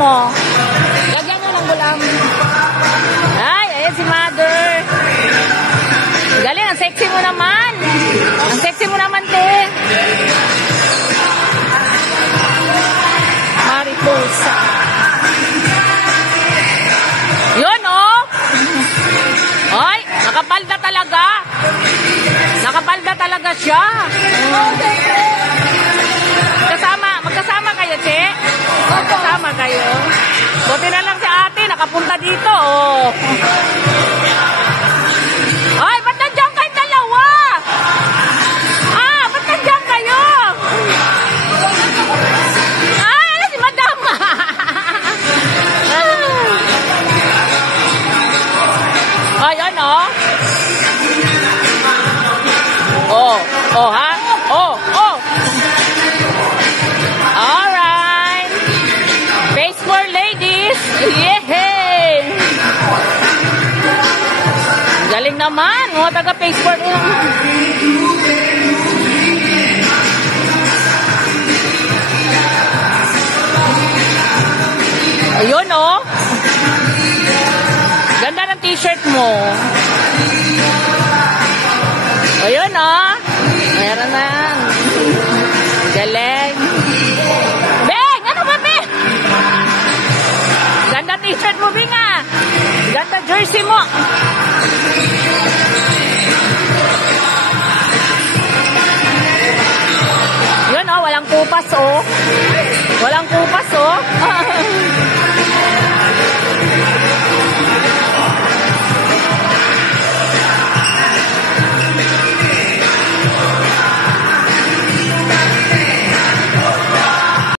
Lagyan mo ng gulam. Ay, ayan si Mother. Galing, ang sexy mo naman. Ang sexy mo naman, te. Mariposa. Yun, oh. Ay, nakapalda talaga. Nakapalda talaga siya. Magkasama kayo, che? Magkasama kayo. Buti na lang si ate, nakapunta dito, oh. Ay, ba't nandiyan kayo dalawa? Ba't nandiyan kayo? Ano si Madam? Ayan, oh. Oh, ha? Oh. Alright. Face for ladies. Yehey! Galing naman. Mga taga face for. Ayun, oh. Ganda ng t-shirt mo. Ayun, oh. Meron na. Galing. Beng! Ano ba, Beng? Ganda t-shirt mo, Beng, ah. Ganda jersey mo. Yun, oh. Walang kupas, oh. Walang kupas, oh.